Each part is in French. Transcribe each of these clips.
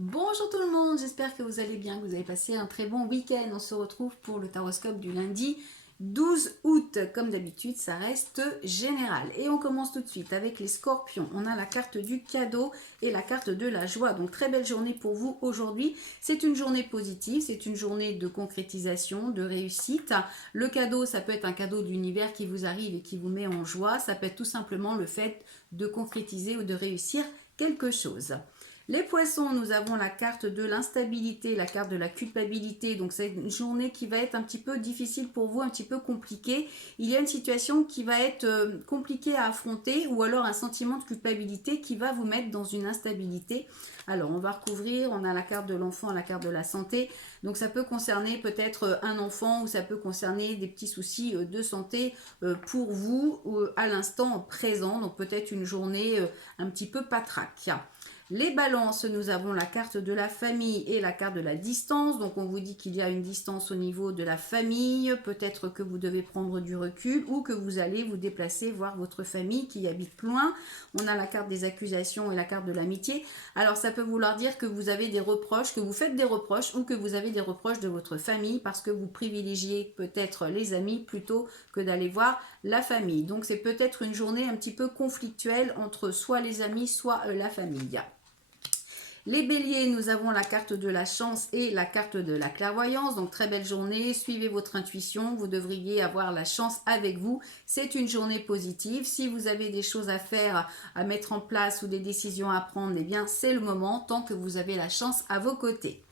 Bonjour tout le monde, j'espère que vous allez bien, que vous avez passé un très bon week-end. On se retrouve pour le taroscope du lundi 12 août. Comme d'habitude, ça reste général. Et on commence tout de suite avec les scorpions. On a la carte du cadeau et la carte de la joie. Donc très belle journée pour vous aujourd'hui. C'est une journée positive, c'est une journée de concrétisation, de réussite. Le cadeau, ça peut être un cadeau de l'univers qui vous arrive et qui vous met en joie. Ça peut être tout simplement le fait de concrétiser ou de réussir quelque chose. Les poissons, nous avons la carte de l'instabilité, la carte de la culpabilité. Donc c'est une journée qui va être un petit peu difficile pour vous, un petit peu compliquée. Il y a une situation qui va être compliquée à affronter ou alors un sentiment de culpabilité qui va vous mettre dans une instabilité. Alors on va recouvrir, on a la carte de l'enfant, la carte de la santé. Donc ça peut concerner peut-être un enfant ou ça peut concerner des petits soucis de santé pour vous à l'instant présent. Donc peut-être une journée un petit peu patraque. Les balances, nous avons la carte de la famille et la carte de la distance. Donc on vous dit qu'il y a une distance au niveau de la famille. Peut-être que vous devez prendre du recul ou que vous allez vous déplacer voir votre famille qui habite loin. On a la carte des accusations et la carte de l'amitié. Alors ça peut vouloir dire que vous avez des reproches, que vous faites des reproches ou que vous avez des reproches de votre famille parce que vous privilégiez peut-être les amis plutôt que d'aller voir la famille. Donc c'est peut-être une journée un petit peu conflictuelle entre soit les amis, soit la famille. Les béliers, nous avons la carte de la chance et la carte de la clairvoyance. Donc très belle journée, suivez votre intuition, vous devriez avoir la chance avec vous. C'est une journée positive. Si vous avez des choses à faire, à mettre en place ou des décisions à prendre, eh bien c'est le moment tant que vous avez la chance à vos côtés.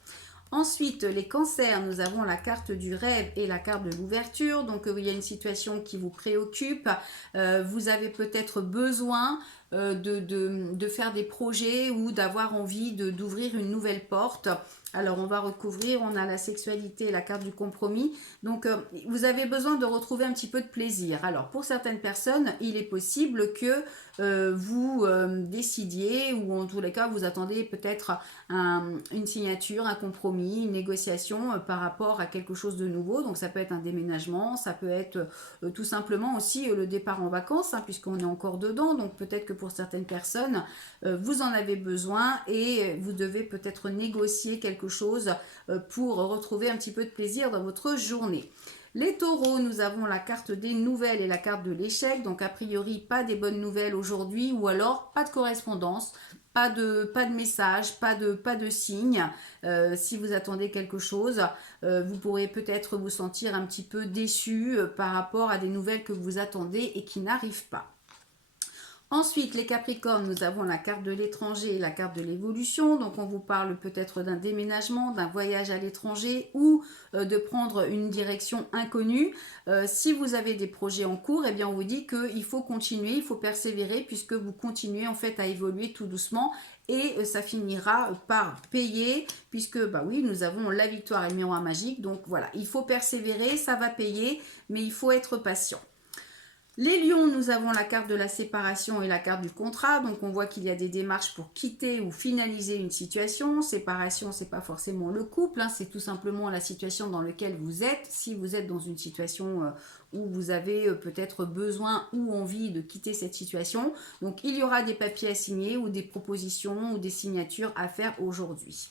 Ensuite, les cancers, nous avons la carte du rêve et la carte de l'ouverture. Donc, il y a une situation qui vous préoccupe. Vous avez peut-être besoin de faire des projets ou d'avoir envie d'ouvrir une nouvelle porte. Alors, on va recouvrir, on a la sexualité et la carte du compromis. Donc, vous avez besoin de retrouver un petit peu de plaisir. Alors, pour certaines personnes, il est possible que vous décidiez ou en tous les cas, vous attendez peut-être une signature, un compromis, une négociation par rapport à quelque chose de nouveau. Donc, ça peut être un déménagement, ça peut être tout simplement aussi le départ en vacances, puisqu'on est encore dedans. Donc, peut-être que pour certaines personnes, vous en avez besoin et vous devez peut-être négocier quelque chose pour retrouver un petit peu de plaisir dans votre journée. Les taureaux, nous avons la carte des nouvelles et la carte de l'échec. Donc, a priori, pas des bonnes nouvelles aujourd'hui ou alors pas de correspondance, pas de message, pas de signe. Si vous attendez quelque chose, vous pourrez peut-être vous sentir un petit peu déçu par rapport à des nouvelles que vous attendez et qui n'arrivent pas. Ensuite, les Capricornes, nous avons la carte de l'étranger et la carte de l'évolution. Donc, on vous parle peut-être d'un déménagement, d'un voyage à l'étranger ou de prendre une direction inconnue. Si vous avez des projets en cours, eh bien, on vous dit qu'il faut continuer, il faut persévérer puisque vous continuez en fait à évoluer tout doucement et ça finira par payer puisque, bah oui, nous avons la victoire et le miroir magique. Donc, voilà, il faut persévérer, ça va payer, mais il faut être patient. Les lions, nous avons la carte de la séparation et la carte du contrat. Donc, on voit qu'il y a des démarches pour quitter ou finaliser une situation. Séparation, c'est pas forcément le couple, c'est tout simplement la situation dans laquelle vous êtes. Si vous êtes dans une situation où vous avez peut-être besoin ou envie de quitter cette situation. Donc, il y aura des papiers à signer ou des propositions ou des signatures à faire aujourd'hui.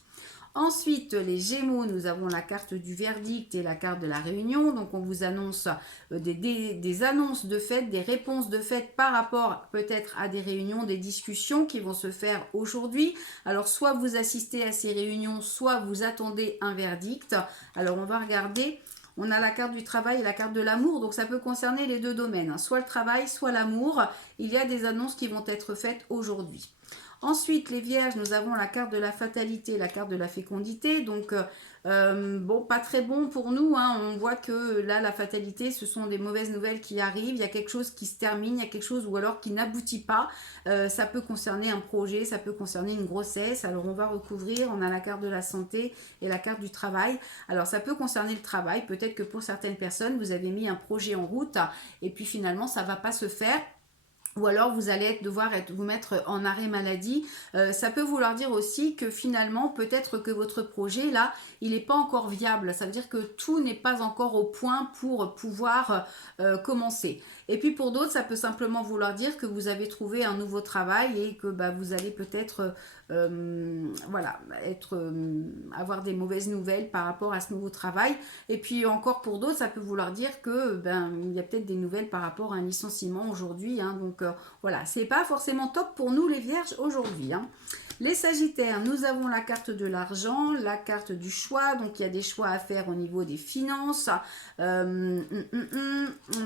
Ensuite, les Gémeaux, nous avons la carte du verdict et la carte de la réunion. Donc, on vous annonce des annonces de fait, des réponses de fait par rapport peut-être à des réunions, des discussions qui vont se faire aujourd'hui. Alors, soit vous assistez à ces réunions, soit vous attendez un verdict. Alors, on va regarder. On a la carte du travail et la carte de l'amour, donc ça peut concerner les deux domaines, soit le travail, soit l'amour. Il y a des annonces qui vont être faites aujourd'hui. Ensuite, les vierges, nous avons la carte de la fatalité, la carte de la fécondité. Donc, bon, pas très bon pour nous. On voit que là, la fatalité, ce sont des mauvaises nouvelles qui arrivent. Il y a quelque chose qui se termine, il y a quelque chose ou alors qui n'aboutit pas. Ça peut concerner un projet, ça peut concerner une grossesse. Alors, on va recouvrir. On a la carte de la santé et la carte du travail. Alors, ça peut concerner le travail. Peut-être que pour certaines personnes, vous avez mis un projet en route et puis finalement, ça ne va pas se faire. ou alors vous allez vous mettre en arrêt maladie. Ça peut vouloir dire aussi que finalement, peut-être que votre projet, là, il n'est pas encore viable. Ça veut dire que tout n'est pas encore au point pour pouvoir commencer. Et puis pour d'autres, ça peut simplement vouloir dire que vous avez trouvé un nouveau travail et que vous allez peut-être voilà, avoir des mauvaises nouvelles par rapport à ce nouveau travail. Et puis encore pour d'autres, ça peut vouloir dire que il y a peut-être des nouvelles par rapport à un licenciement aujourd'hui. Hein. Donc voilà, c'est pas forcément top pour nous les vierges aujourd'hui. Hein. Les Sagittaires, nous avons la carte de l'argent, la carte du choix, donc il y a des choix à faire au niveau des finances. On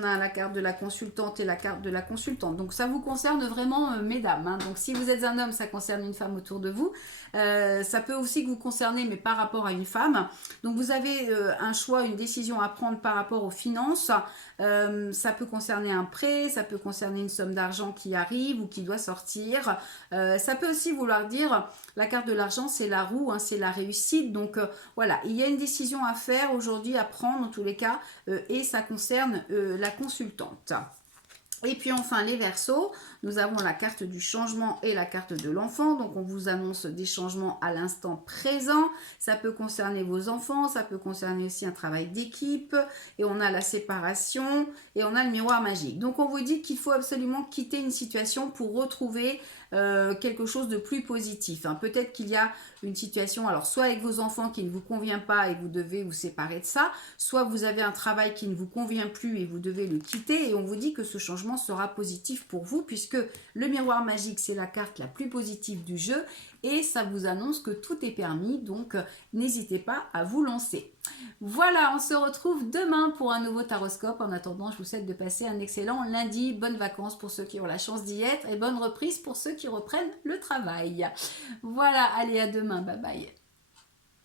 a la carte de la consultante et la carte de la consultante. Donc ça vous concerne vraiment, mesdames. Hein. Donc si vous êtes un homme, ça concerne une femme autour de vous. Ça peut aussi vous concerner, mais par rapport à une femme. Donc vous avez un choix, une décision à prendre par rapport aux finances. Ça peut concerner un prêt, ça peut concerner une somme d'argent qui arrive ou qui doit sortir. Ça peut aussi vouloir dire, la carte de l'argent, c'est la roue, hein, c'est la réussite. Donc voilà, il y a une décision à faire aujourd'hui, à prendre en tous les cas, et ça concerne la consultante. Et puis enfin les Verseaux, nous avons la carte du changement et la carte de l'enfant. Donc on vous annonce des changements à l'instant présent. Ça peut concerner vos enfants, ça peut concerner aussi un travail d'équipe. Et on a la séparation et on a le miroir magique. Donc on vous dit qu'il faut absolument quitter une situation pour retrouver quelque chose de plus positif. Hein. Peut-être qu'il y a une situation, alors soit avec vos enfants qui ne vous convient pas et vous devez vous séparer de ça, soit vous avez un travail qui ne vous convient plus et vous devez le quitter, et on vous dit que ce changement sera positif pour vous puisque le miroir magique, c'est la carte la plus positive du jeu et ça vous annonce que tout est permis, donc n'hésitez pas à vous lancer. Voilà, on se retrouve demain pour un nouveau taroscope. En attendant, je vous souhaite de passer un excellent lundi. Bonnes vacances pour ceux qui ont la chance d'y être et bonne reprise pour ceux qui reprennent le travail. Voilà, allez, à demain, bye bye.